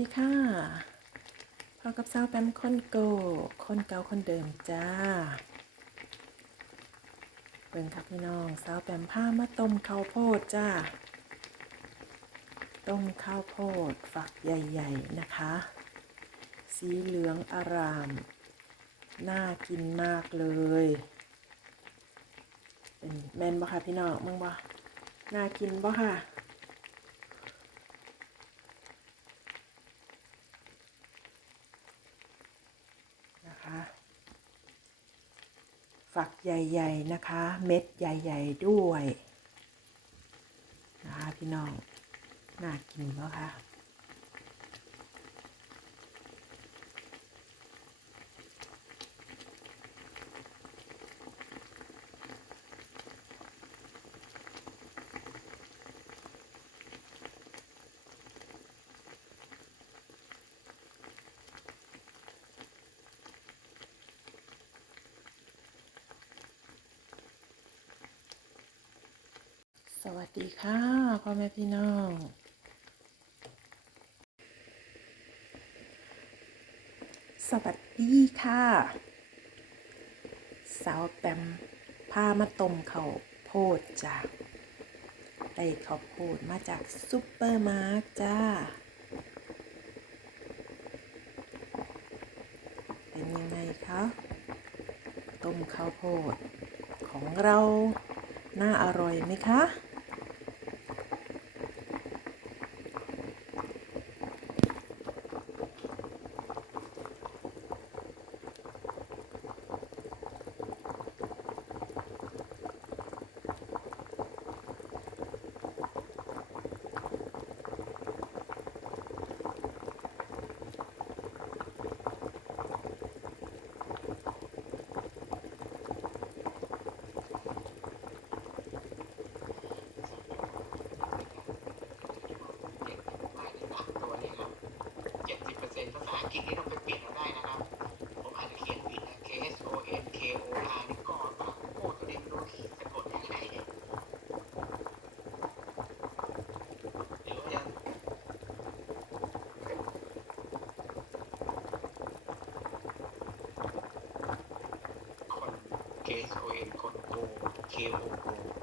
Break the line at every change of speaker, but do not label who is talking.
ดีค่ะพอกับสาวแปมคนโกคนเก่าคนเดิมจ้าเบิ่งครับพี่น้องสาวแปมผ้ามาต้มข้าวโพดจ้าต้มข้าวโพดฝักใหญ่ ๆนะคะ สีเหลืองอาราม น่ากินมากเลย เป็นแมนบ่ค่ะพี่น้องมึงบ่น่ากินบ่ค่ะ ฝักใหญ่ ๆ นะคะ เม็ดใหญ่ ๆ ด้วย นะคะพี่น้อง น่ากินมากคะ สวัสดีค่ะพ่อแม่พี่น้อง สวัสดีค่ะ สาวแปมพามาต้มข้าวโพดจ้ะได้ข้าวโพดมาจากซุปเปอร์มาร์ทจ้า เป็นยังไงคะต้มข้าวโพดของเราน่าอร่อยไหมคะ
KOL コンコ KO コ